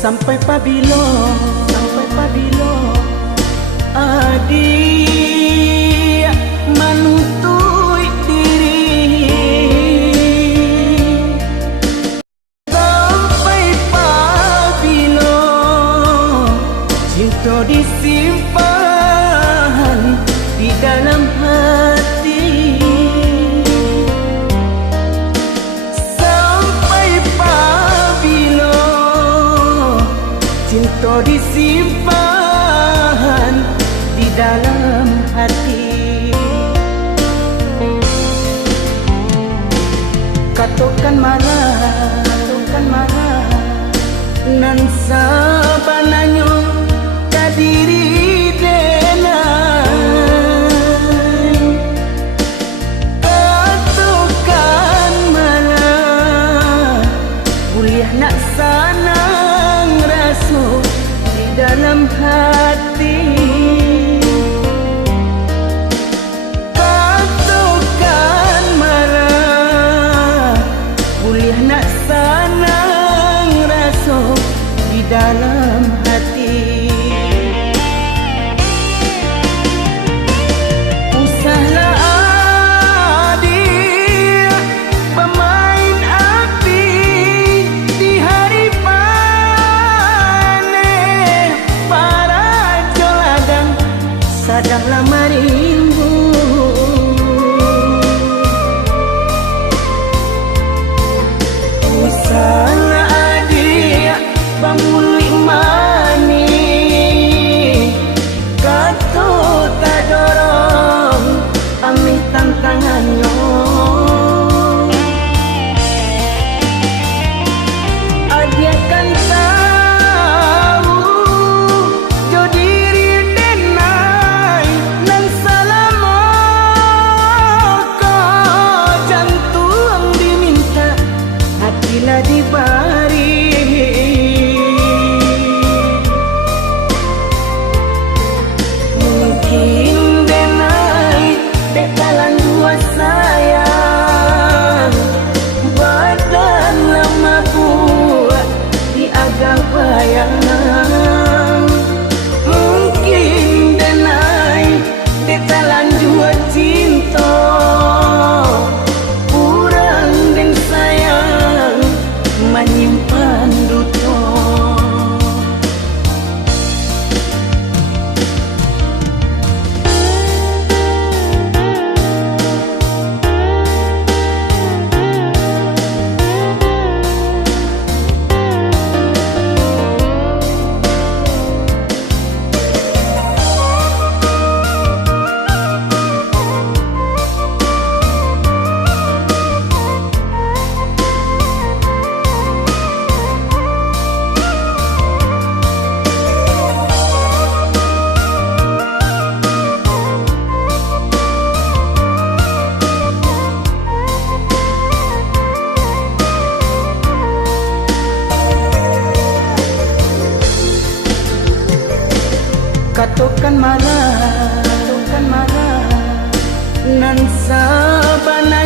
Sampai pabilo adik menuntut diri, sampai pabilo cinta disimpan di dalam hati, sampai pabilo cinta disimpan di dalam hati. Katakan marah nan sabananyo kadiri denai. Katakan marah kuliah nak sanang rasa di dalam hati. Katakan marah kuliah nak sanang rasa di dalam hati. Usahlah adik pemain api di hari panen, para joladang sadanglah marimbu. Usahlah adik pamuli mani, kata tak dorong ambil tantangannya. Adik kan tahu jo diri denai nan salamo ko jantung diminta hatilah dibari. Mungkin denai dekalan dua sayang badan lama buat di agak bayang. Mungkin denai dekalan dua cinta kurang dan sayang menyimpan duto. Katakan marah nan sabana